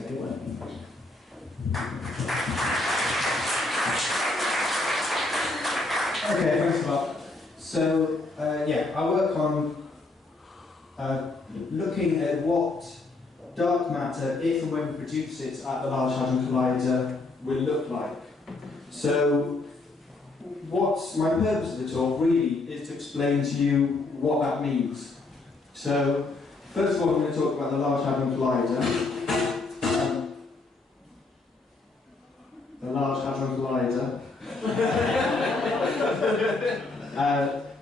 Take it away. Okay, thanks a lot. So, yeah, I work on looking at what dark matter, if and when we produce it at the Large Hadron Collider, will look like. So, what's my purpose of the talk really is to explain to you what that means. So, first of all, I'm going to talk about the Large Hadron Collider. The Large Hadron Collider.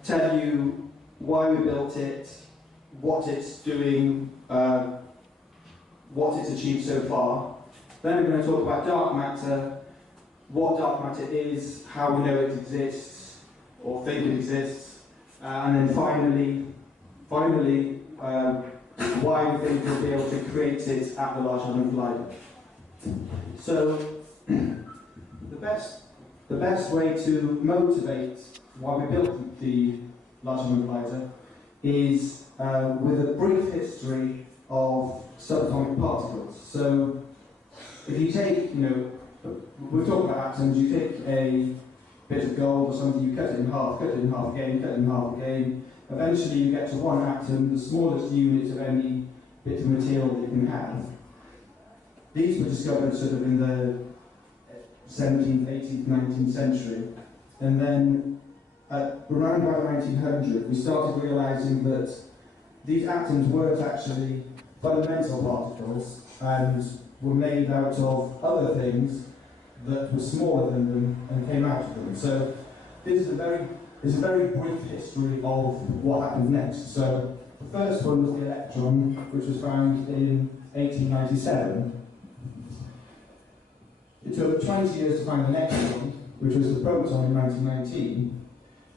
Tell you why we built it, what it's doing, what it's achieved so far. Then we're going to talk about dark matter, what dark matter is, how we know it exists, or think it exists, and then finally, why we think we'll be able to create it at the Large Hadron Collider. So, the best way to motivate why we built the Large Hadron Collider is with a brief history of subatomic particles. So, if you take, we're talking about atoms, you take a bit of gold or something, you cut it in half again, cut it in half again. Eventually you get to one atom, the smallest unit of any bit of material that you can have. These were discovered sort of in the 17th, 18th, 19th century. And then around by 1900, we started realizing that these atoms weren't actually fundamental particles and were made out of other things that were smaller than them and came out of them. So this is a very brief history of what happened next. So the first one was the electron, which was found in 1897. It took 20 years to find the next one, which was the proton in 1919.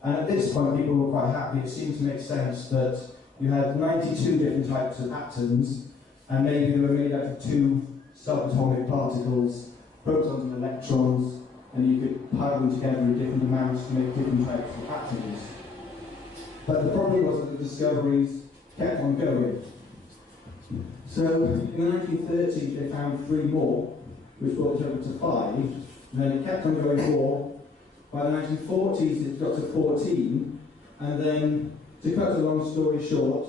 And at this point, people were quite happy. It seemed to make sense that you had 92 different types of atoms, and maybe they were made out of two subatomic particles, protons and electrons, and you could pile them together in different amounts to make different types of atoms. But the problem was that the discoveries kept on going. So in the 1930s, they found 3 more, which brought it up to 5, and then it kept on going more. By the 1940s, it got to 14, and then, to cut a long story short,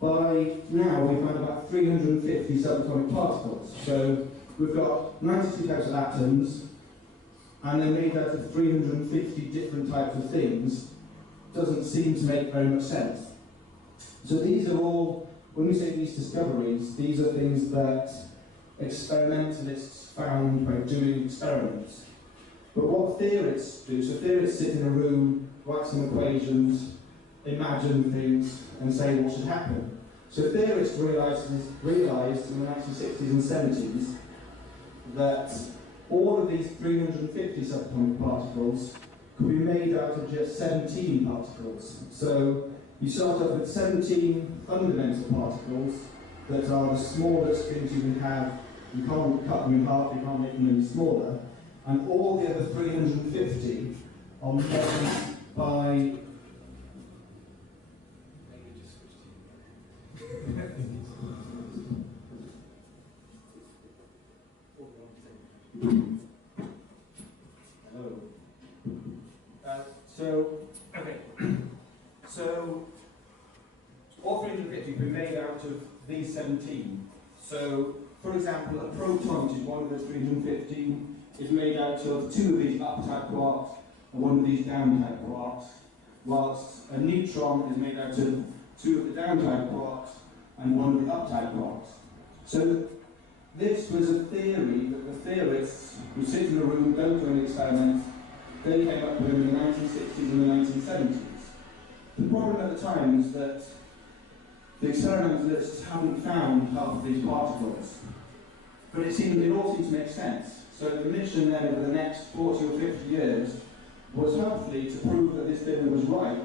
by now we've found about 350 subatomic particles. So we've got 92 types of atoms, and they're made out of 350 different types of things. Doesn't seem to make very much sense. So these are all, when we say these discoveries, these are things that experimentalists found by doing experiments. But what theorists do, so theorists sit in a room, write some equations, imagine things, and say what should happen. So theorists realised in the 1960s and 70s that all of these 350 subatomic particles could be made out of just 17 particles. So you start off with 17 fundamental particles that are the smallest things you can have. You can't cut them in half, you can't make them any smaller. And all the other 350 are made by So all 350 have been made out of these 17. So, for example, a proton, which is one of those 350, is made out of 2 of these up-type quarks and 1 of these down-type quarks, whilst a neutron is made out of 2 of the down-type quarks and 1 of the up-type quarks. So this was a theory that the theorists who sit in a room, don't do any experiments, they came up with in the 1960s and the 1970s. The problem at the time is that the experimentalists haven't found half of these particles. But it all seemed to make sense. So the mission then over the next 40 or 50 years was hopefully to prove that this theory was right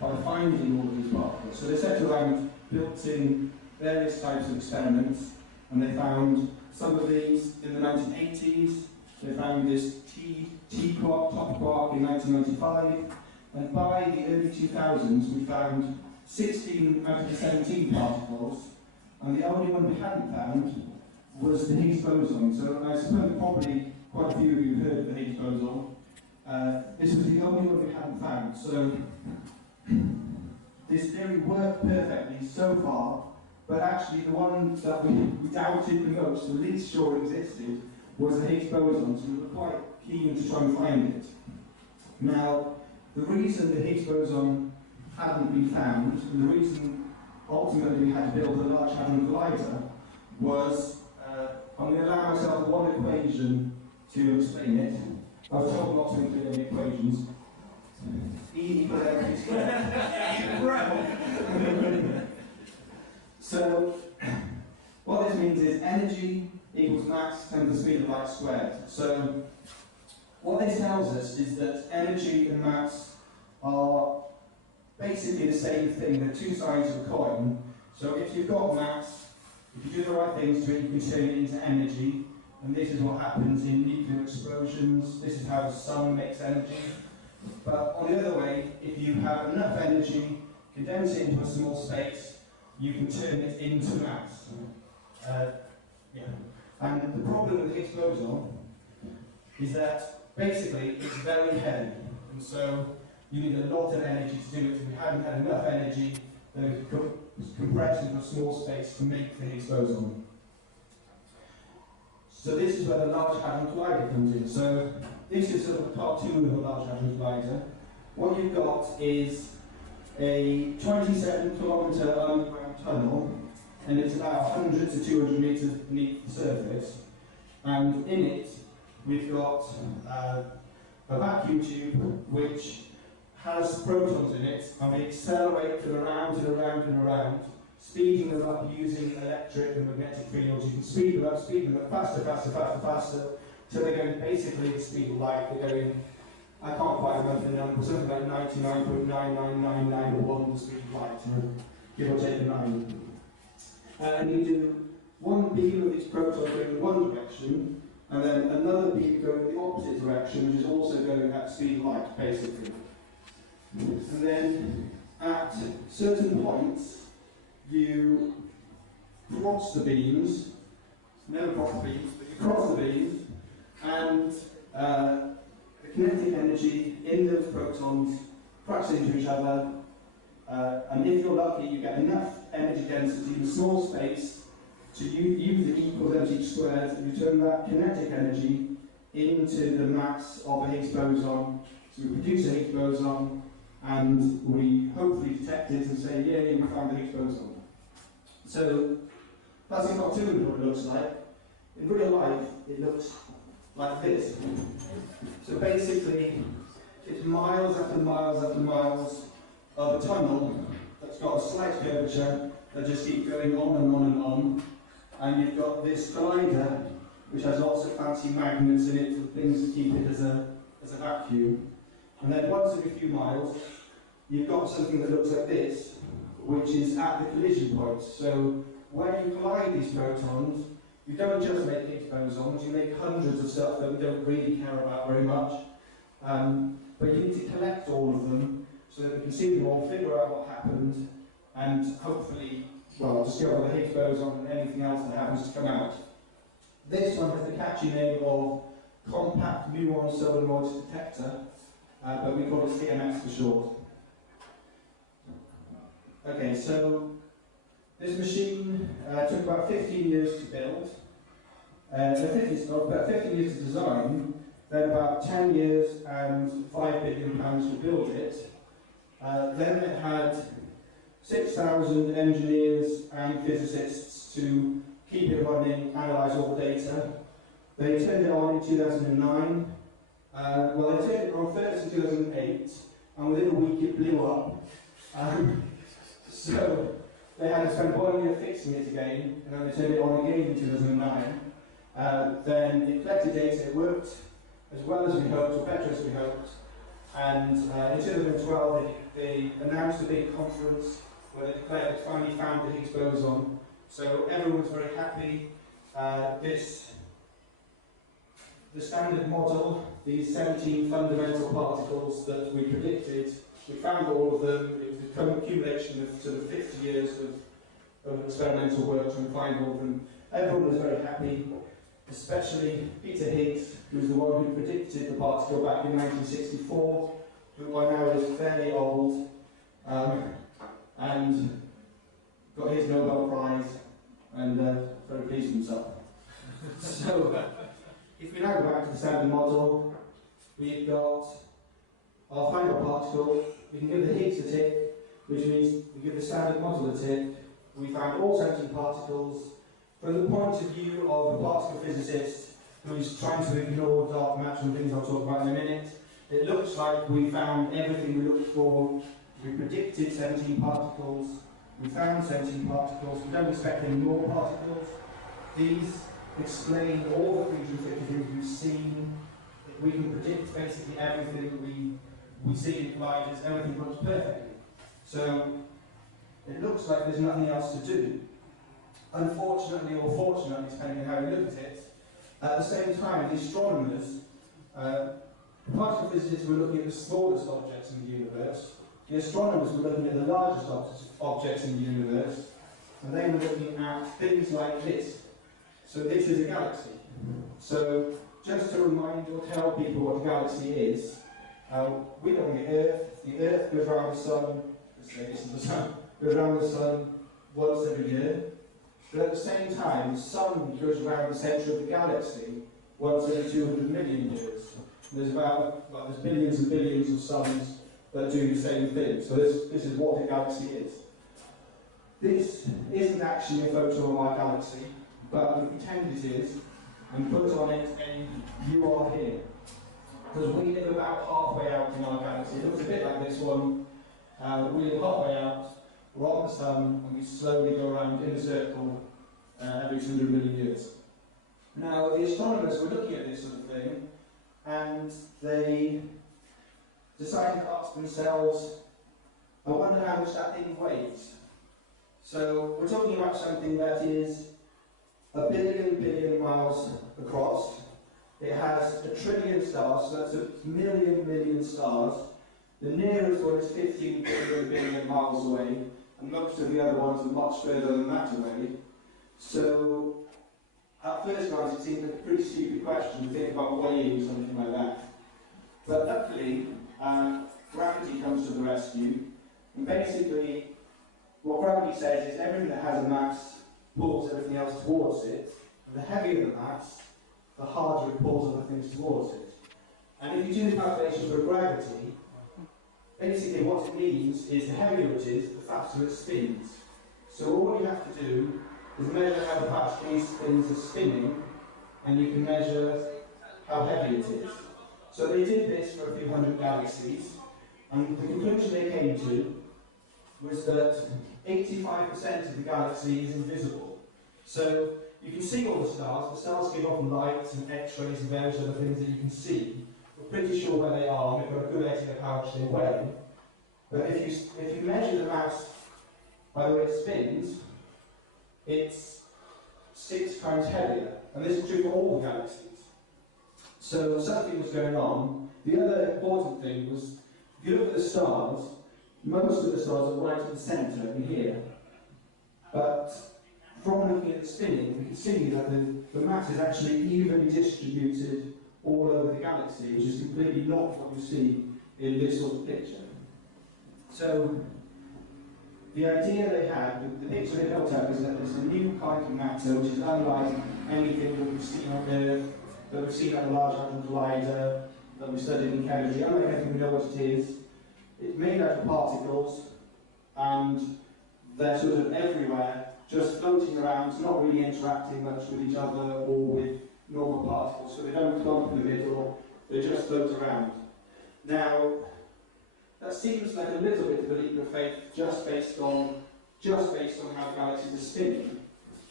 by finding all of these particles. So they set around, built in various types of experiments, and they found some of these in the 1980s. They found this T quark, top quark in 1995, and by the early 2000s we found 16 out of the 17 particles, and the only one we hadn't found was the Higgs boson. So I suppose probably quite a few of you have heard of the Higgs boson. This was the only one we hadn't found. So this theory worked perfectly so far, but actually the one that we doubted the most, the least sure existed, was the Higgs boson. So we were quite keen to try and find it. Now, the reason the Higgs boson hadn't been found, and the reason ultimately we had to build a Large Hadron Collider, was, I'm going to allow myself one equation to explain it. I was told not to include any equations. E equals mc squared. So, what this means is energy equals mass times the speed of light squared. So, what this tells us is that energy and mass are basically the same thing. They're two sides of a coin. So if you've got mass, if you do the right things to it, you can turn it into energy. And this is what happens in nuclear explosions. This is how the sun makes energy. But on the other way, if you have enough energy, condense it into a small space, you can turn it into mass. And the problem with the Higgs boson is that basically it's very heavy. And so you need a lot of energy to do it. If we hadn't had enough energy, then we could compress into a small space to make the Higgs boson. So this is where the Large Hadron Collider comes in. So this is sort of a cartoon of a Large Hadron Collider. What you've got is a 27-kilometre underground tunnel, and it's about 100 to 200 metres beneath the surface. And in it, we've got a vacuum tube which has protons in it, and we accelerate them around and around and around, speeding them up using electric and magnetic fields. You can speed them up faster, faster, faster, faster, till they're going basically the speed of light. They're going, I can't quite remember the number, something like 99.99991 the speed of light, give or take a 9. And you do one beam of these protons going in one direction, and then another beam going in the opposite direction, which is also going at the speed of light, basically. And then at certain points, you cross the beams, never cross the beams, but you cross the beams, and the kinetic energy in those protons crash into each other, and if you're lucky, you get enough energy density in a small space to use the E equals mc squared, and you turn that kinetic energy into the mass of a Higgs boson. So we produce a Higgs boson, and we hopefully detect it and say, yay, we found the Higgs boson. So that's a cartoon of what it looks like. In real life, it looks like this. So basically, it's miles after miles after miles of a tunnel that's got a slight curvature that just keeps going on and on and on. And you've got this collider, which has lots of fancy magnets in it for things to keep it as a vacuum. And then once every few miles, you've got something that looks like this, which is at the collision points. So when you collide these protons, you don't just make Higgs bosons, you make hundreds of stuff that we don't really care about very much. But you need to collect all of them so that we can see them all, figure out what happened, and hopefully, well, discover the Higgs boson and anything else that happens to come out. This one has the catchy name of Compact Muon Solenoid Detector, but we call it CMS for short. Okay, so this machine took about 15 years to build, about 15 years to design, then about 10 years and £5 billion to build it. Then it had 6,000 engineers and physicists to keep it running, analyse all the data. They turned it on in 2009. Well, they turned it on first in 2008, and within a week it blew up. So they had to spend 1 year fixing it again, and then they turned it on again in 2009. Then it collected data, it worked as well as we hoped, or better as we hoped. And in 2012, they announced a big conference where they declared they finally found the Higgs boson. So everyone was very happy. The standard model, these 17 fundamental particles that we predicted, we found all of them. It was an accumulation of sort of 50 years of experimental work to find all of them. everyone was very happy, especially Peter Higgs, who was the one who predicted the particle back in 1964, who by now is fairly old, and got his Nobel Prize, and very pleased with himself. So, if we now go back to the standard model, we've got our final particle. We can give the Higgs a tick, which means we give the standard model a tick. We found all sentient particles. From the point of view of a particle physicist who's trying to ignore dark matter and things I'll talk about in a minute, it looks like we found everything we looked for. We predicted 17 particles. We found 17 particles. We don't expect any more particles. These explain all the 350 things we've seen. We can predict basically everything we see in colliders. Everything works perfectly. So it looks like there's nothing else to do. Unfortunately, or fortunately, depending on how you look at it, at the same time, the astronomers, particle physicists were looking at the smallest objects in the universe. The astronomers were looking at the largest objects in the universe, and they were looking at things like this. So this is a galaxy. So just to remind or tell people what a galaxy is, we look at the Earth goes around the Sun, let's say this is the Sun, goes around the Sun once every year, but at the same time, the Sun goes around the centre of the galaxy once every 200 million years. There's there's billions and billions of suns that do the same thing. So this is what a galaxy is. This isn't actually a photo of our galaxy, but we pretend it is, and put on it a "you are here." Because we live about halfway out in our galaxy. It looks a bit like this one. We live halfway out, we're on the Sun, and we slowly go around in a circle every 200 million years. Now, the astronomers were looking at this sort of thing, and they decided to ask themselves, I wonder how much that thing weighs. So we're talking about something that is a billion miles across. It has 1 trillion stars, so that's a million stars. The nearest one is 15 billion miles away, and most of the other ones are much further than that away. So, at first glance, it seems like a pretty stupid question to think about weighing something like that. But luckily, gravity comes to the rescue, and basically, what gravity says is everything that has a mass pulls everything else towards it, and the heavier the mass, the harder it pulls other things towards it. And if you do the calculations for gravity, basically what it means is the heavier it is, the faster it spins. So all you have to do is measure how fast these things are spinning, and you can measure how heavy it is. So they did this for a few hundred galaxies, and the conclusion they came to was that 85% of the galaxy is invisible. So you can see all the stars give off light and X-rays and various other things that you can see. We're pretty sure where they are, and we've got a good idea of how much they weigh. But if you measure the mass by the way it spins, it's 6 times heavier, and this is true for all the galaxies. So something was going on. The other important thing was, if you look at the stars, most of the stars are right in the centre in here. But from looking at the spinning, we can see that the mass is actually evenly distributed all over the galaxy, which is completely not what you see in this sort of picture. So the idea they had, the picture they built up, is that there's a new kind of matter which is unlike anything that we've seen on Earth, that we've seen at the Large Hadron Collider, that we've studied in chemistry, unlike anything we know what it is. It's made out of particles, and they're sort of everywhere, just floating around, not really interacting much with each other or with normal particles, so they don't clump in the middle, they just float around. Now, that seems like a little bit of a leap of faith just based on how galaxies are spinning.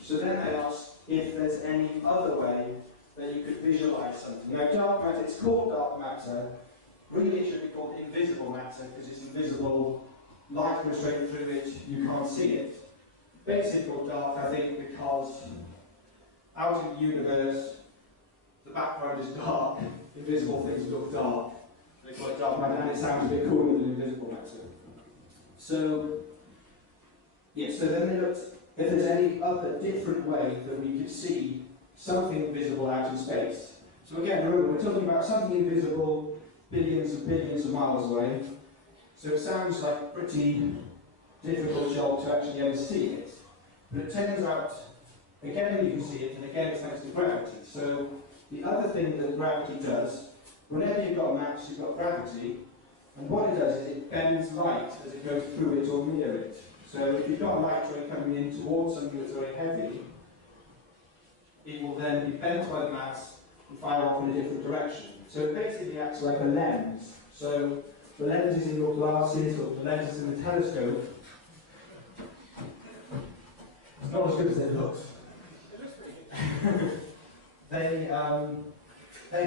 So then they asked if there's any other way that you could visualize something. Now, dark matter, it's called dark matter. Really, it should be called invisible matter because it's invisible. Light goes straight through it, you can't see it. Basically called dark, I think, because out in the universe, the background is dark, invisible things look dark. They call it dark matter, and it sounds a bit cooler than invisible matter. So, yeah, so then they looked if there's any other different way that we could see something invisible out in space. So again, remember, we're talking about something invisible billions and billions of miles away, so it sounds like a pretty difficult job to actually ever see it. But it turns out, again, you can see it, and again, it's thanks to gravity. So the other thing that gravity does, whenever you've got a match, you've got gravity, and what it does is it bends light as it goes through it or near it. So if you've got a light ray coming in towards something that's very heavy, it will then be bent by the mass and fire off in a different direction. So it basically acts like a lens. So the lenses in your glasses or the lenses in the telescope, it's not as good as it looks. they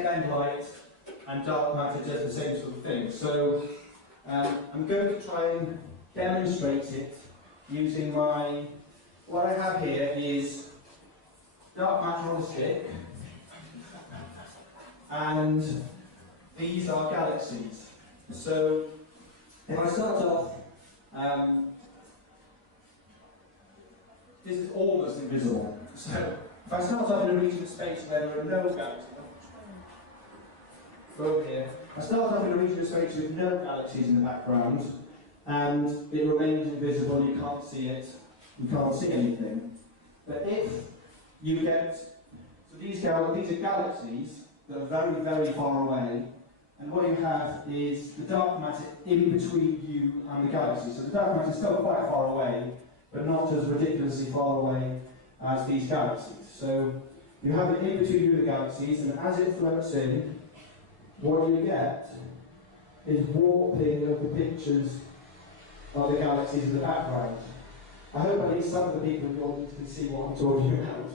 bend light, and dark matter does the same sort of thing. So I'm going to try and demonstrate it using what I have here is dark matter on a stick, and these are galaxies. So if I start off, this is almost invisible. So if I start off in a region of space where there are no galaxies, over here, I start off in a region of space with no galaxies in the background, and it remains invisible, you can't see it, you can't see anything. But if you get, so these are galaxies that are very, very far away, and what you have is the dark matter in between you and the galaxy. So the dark matter is still quite far away, but not as ridiculously far away as these galaxies. So you have it in between you and the galaxies, and as it floats in, what you get is warping of the pictures of the galaxies in the background. I hope at least some of the people in the audience can see what I'm talking about.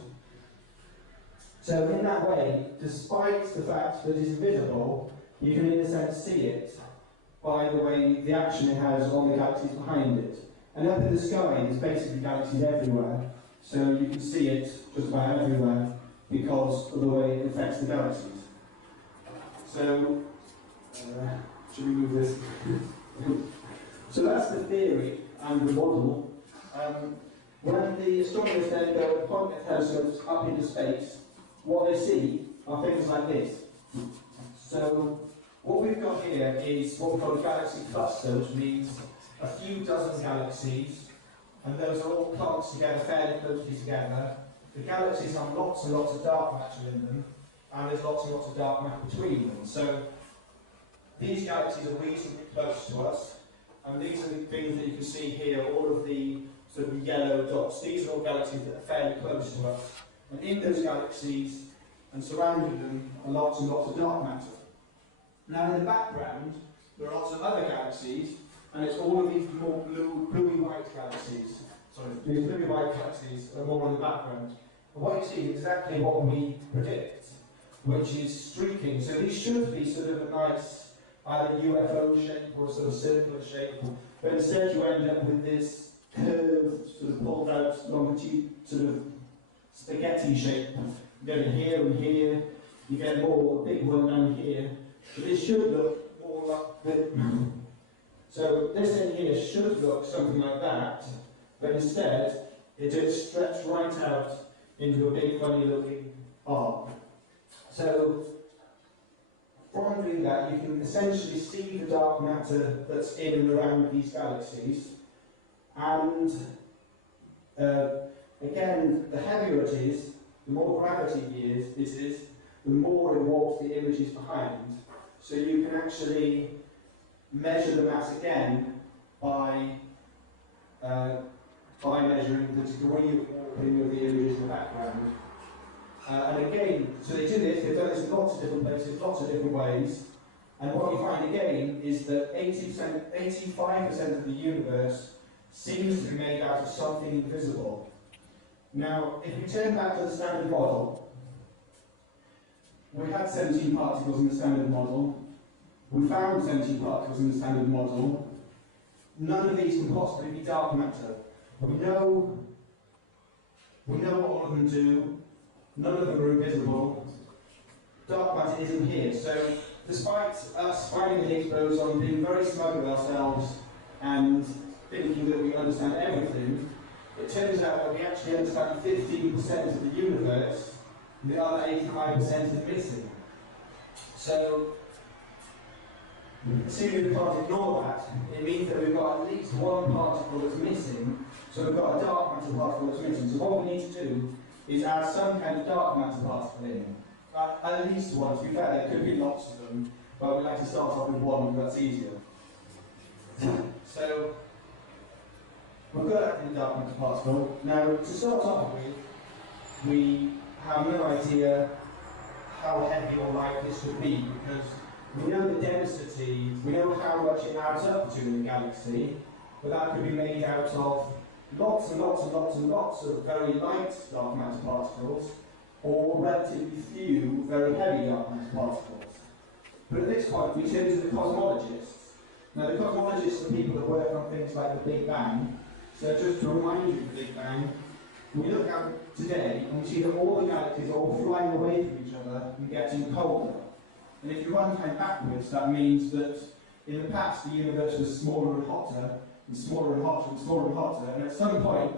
So in that way, despite the fact that it's invisible, you can in a sense see it by the way the action it has on the galaxies behind it. And up in the sky, there's basically galaxies everywhere, so you can see it just about everywhere because of the way it affects the galaxies. So, should we move this? So that's the theory and the model. When the astronomers then go and point their telescopes up into space, what they see are things like this. So what we've got here is what we call a galaxy cluster, which means a few dozen galaxies, and those are all clumped together fairly closely together. The galaxies have lots and lots of dark matter in them, and there's lots and lots of dark matter between them. So these galaxies are reasonably close to us, and these are the things that you can see here, all of the sort of yellow dots. These are all galaxies that are fairly close to us. And in those galaxies, and surrounding them, are lots and lots of dark matter. Now in the background, there are lots of other galaxies, and it's all of these more bluey-white galaxies. Sorry, these bluey-white galaxies are more in the background. And what you see is exactly what we predict, which is streaking. So these should be sort of a nice either UFO shape or a sort of circular shape, but instead you end up with this curved, sort of pulled out longitude, sort of spaghetti shape. You get it here and here, you get more a big one down here. But this should look more like this. So this in here should look something like that, but instead it just stretched right out into a big funny looking arc. So from doing that, you can essentially see the dark matter that's in and around these galaxies, and again, the heavier it is, the more gravity it is, the more it warps the images behind. So you can actually measure the mass again by measuring the degree of warping of the images in the background. And again, so they do this, they've done this in lots of different places, lots of different ways, and what you find again is that 85% of the universe seems to be made out of something invisible. Now, if we turn back to the standard model, we had 17 particles in the standard model, we found 17 particles in the standard model, none of these can possibly be dark matter. We know what all of them do, none of them are invisible, dark matter isn't here. So despite us finding the Higgs boson, being very smug of ourselves and thinking that we understand everything, it turns out that we actually understand 15% of the universe, and the other 85% is missing. So, assuming we can't ignore that, it means that we've got at least one particle that's missing. So we've got a dark matter particle that's missing. So what we need to do is add some kind of dark matter particle in. At least one. To be fair, there could be lots of them, but we like to start off with one because that's easier. So we've got a dark matter particle. Now, to start off with, we have no idea how heavy or light this would be, because we know the density, we know how much it adds up to in the galaxy, but that could be made out of lots and lots and lots and lots of very light dark matter particles, or relatively few very heavy dark matter particles. But at this point, we turn to the cosmologists. Now, the cosmologists are people that work on things like the Big Bang. So just to remind you of the Big Bang, we look out today and we see that all the galaxies are all flying away from each other and getting colder. And if you run time backwards, that means that in the past the universe was smaller and hotter, and smaller and hotter and smaller and hotter, and at some point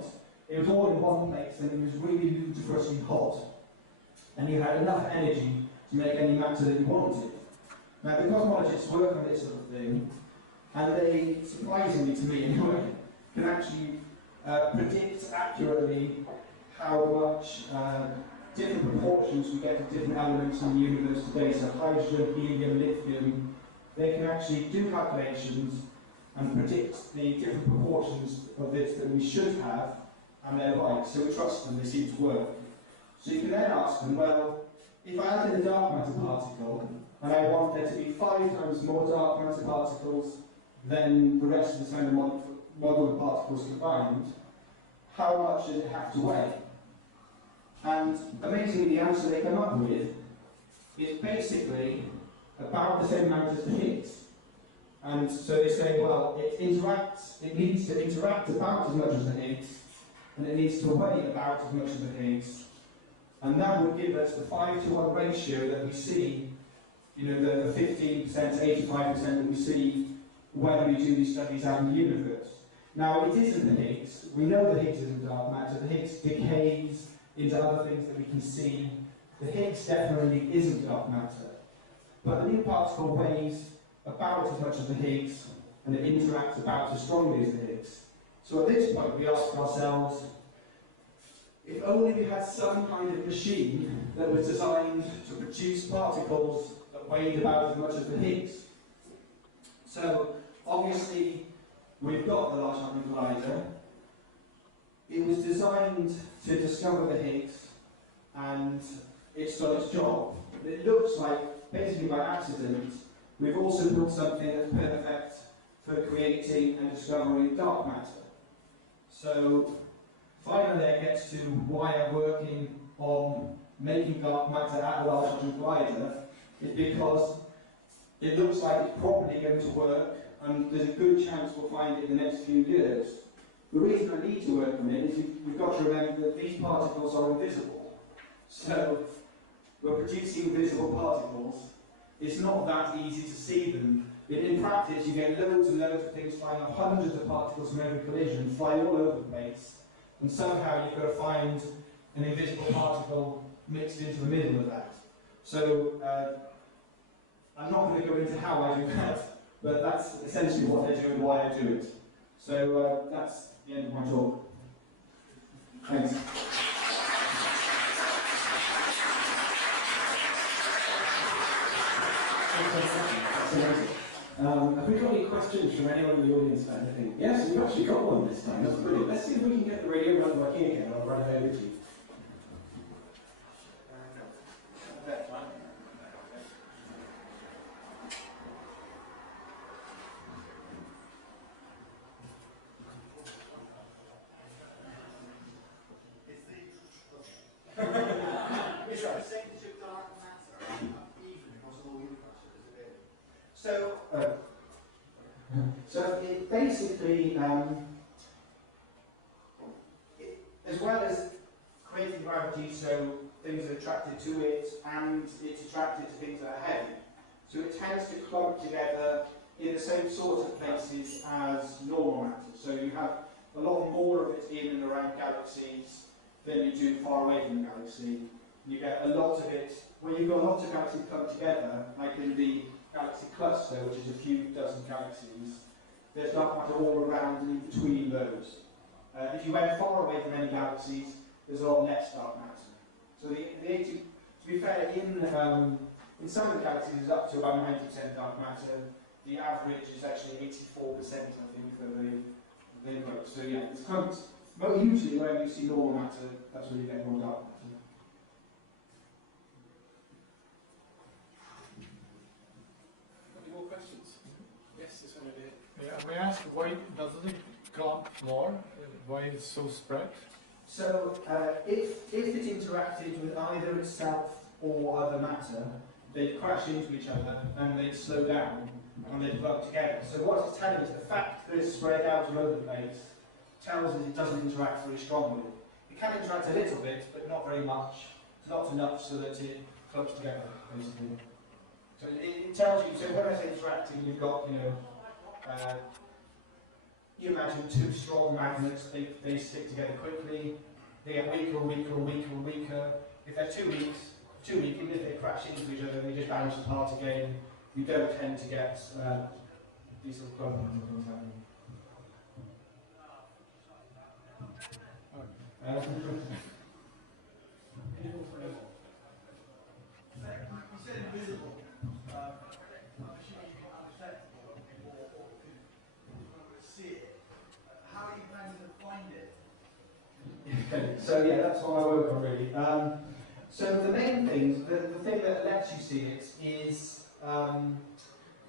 it was all in one place and it was really ludicrously hot. And you had enough energy to make any matter that you wanted. Now the cosmologists work on this sort of thing, and they, surprisingly to me anyway, can actually predict accurately how much different proportions we get of different elements in the universe today. So hydrogen, helium, lithium, they can actually do calculations and predict the different proportions of this that we should have, and they're right, so we trust them, they seem to work. So you can then ask them, well, if I add in a dark matter particle, and I want there to be 5 times more dark matter particles than the rest of the standard model of particles combined, how much does it have to weigh? And amazingly, the answer they come up with is basically about the same amount as the Higgs. And so they say, well, it needs to interact about as much as the Higgs, and it needs to weigh about as much as the Higgs. And that would give us the 5-to-1 ratio that we see, you know, the 15% to 85% that we see when we do these studies out in the universe. Now, it isn't the Higgs. We know the Higgs isn't dark matter. The Higgs decays into other things that we can see. The Higgs definitely isn't dark matter. But the new particle weighs about as much as the Higgs, and it interacts about as strongly as the Higgs. So at this point, we ask ourselves, if only we had some kind of machine that was designed to produce particles that weighed about as much as the Higgs. So, obviously, we've got the Large Hadron Collider. It was designed to discover the Higgs, and it's done its job. It looks like, basically by accident, we've also built something that's perfect for creating and discovering dark matter. So, finally it gets to why I'm working on making dark matter at the Large Hadron Collider, is because it looks like it's probably going to work, and there's a good chance we'll find it in the next few years. The reason I need to work on it is we've got to remember that these particles are invisible. So, we're producing invisible particles. It's not that easy to see them. In practice, you get loads and loads of things flying off, hundreds of particles from every collision, flying all over the place, and somehow you've got to find an invisible particle mixed into the middle of that. So, I'm not going to go into how I do that, but that's essentially what I do and why I do it. So, that's the end of my talk. Thanks. Have we got any questions from anyone in the audience about anything? Yes, we've actually got one this time. That's brilliant. Let's see if we can get the radio run working again. I'll run it over to you. It's the percentage of dark matter even across all universes, is it? So it basically, as well as creating gravity, so things are attracted to it, and it's attracted to things that are heavy. So it tends to clump together in the same sort of places as normal matter. So you have a lot more of it in and around galaxies than you do far away from the galaxy. You get a lot of it, when you've got lots of galaxies come together, like in the galaxy cluster, which is a few dozen galaxies, there's dark matter all around and in between those. If you went far away from any galaxies, there's a lot less dark matter. So to be fair, in some of the galaxies it's up to about 90% dark matter. The average is actually 84%, I think, for the input. So yeah, it's kind of, usually where you see normal matter, that's where you get more dark matter. Any more questions? Yes, this one over here. Yeah, may I ask why doesn't it clump more? Why it's so spread? So if it interacted with either itself or other matter, they'd crash into each other and they'd slow down and they'd plug together. So what it's telling us, the fact that it's spread out all over the place, tells us it doesn't interact very strongly. It can interact a little bit, but not very much. It's not enough so that it clumps together, basically. So it tells you, so when I say interacting, you've got, you imagine two strong magnets, they stick together quickly, they get weaker, weaker, weaker, weaker. If they're too weak, even if they crash into each other, they just bounce apart again. You don't tend to get these sort of clumping and things happening. You said invisible. I'm assuming you can't undetectable or could see it. How are you planning to find it? So yeah, that's what I work on really. So the main things, the thing that lets you see it is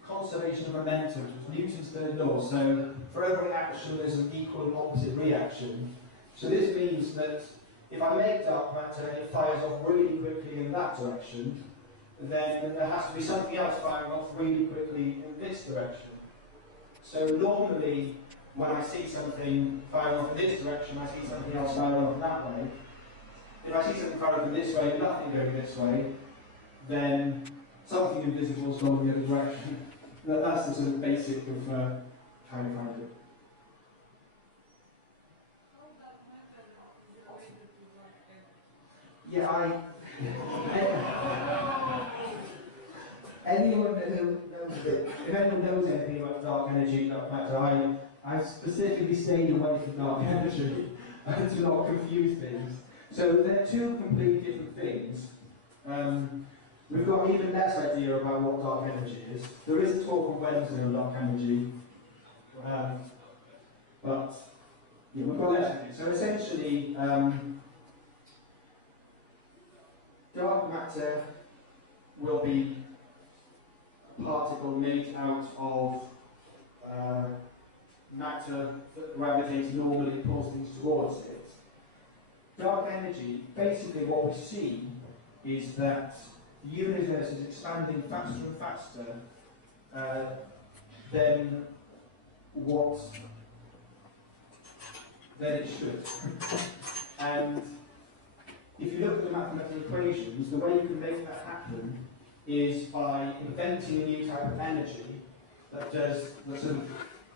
conservation of momentum, which is Newton's third law. So for every action there's an equal and opposite reaction. So this means that if I make dark matter and it fires off really quickly in that direction, then there has to be something else firing off really quickly in this direction. So normally, when I see something firing off in this direction, I see something else firing off in that way. If I see something firing off in this way and nothing going this way, then something invisible is going in the other direction. That's the sort of basic of how you find it. Yeah, anyone that knows it, if anyone knows anything about dark energy, dark matter, I specifically stayed away from dark energy to not confuse things. So they're two completely different things. We've got even less idea about what dark energy is. There is a talk on Wednesday on dark energy, but yeah, we've got less idea. So essentially, dark matter will be a particle made out of matter that gravitates normally and pulls things towards it. Dark energy, basically what we see is that the universe is expanding faster and faster than it should. And if you look at the mathematical equations, the way you can make that happen is by inventing a new type of energy that does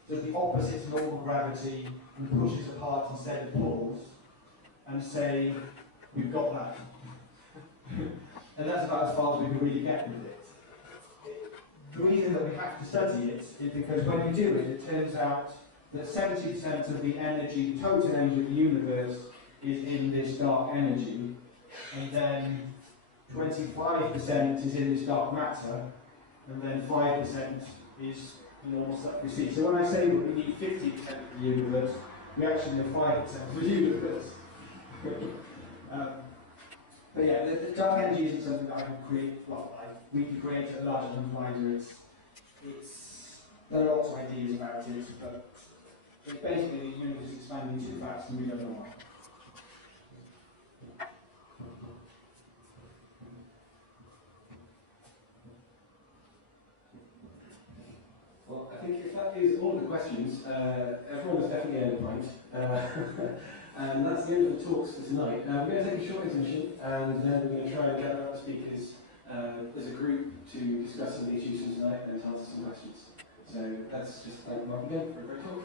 the opposite to normal gravity and pushes apart instead of pulls, and say, we've got that. And that's about as far as we can really get with it. The reason that we have to study it is because when you do it, it turns out that 70% of the energy, the total energy of the universe, is in this dark energy, and then 25% is in this dark matter, and then 5% is the normal stuff we see. So when I say that we need 50% of the universe, we actually need 5% of the universe. But yeah, the dark energy isn't something that I can create, we can create at a large enough collider. There are lots of ideas about it, but it's basically the universe is expanding too fast and we don't know why. Well, I think if that is all the questions, everyone has definitely earned a pint. And that's the end of the talks for tonight. We're going to take a short intermission, and then we're going to try and gather up the speakers as a group to discuss some of the issues from tonight and to answer some questions. So let's just thank Mark again for a great talk.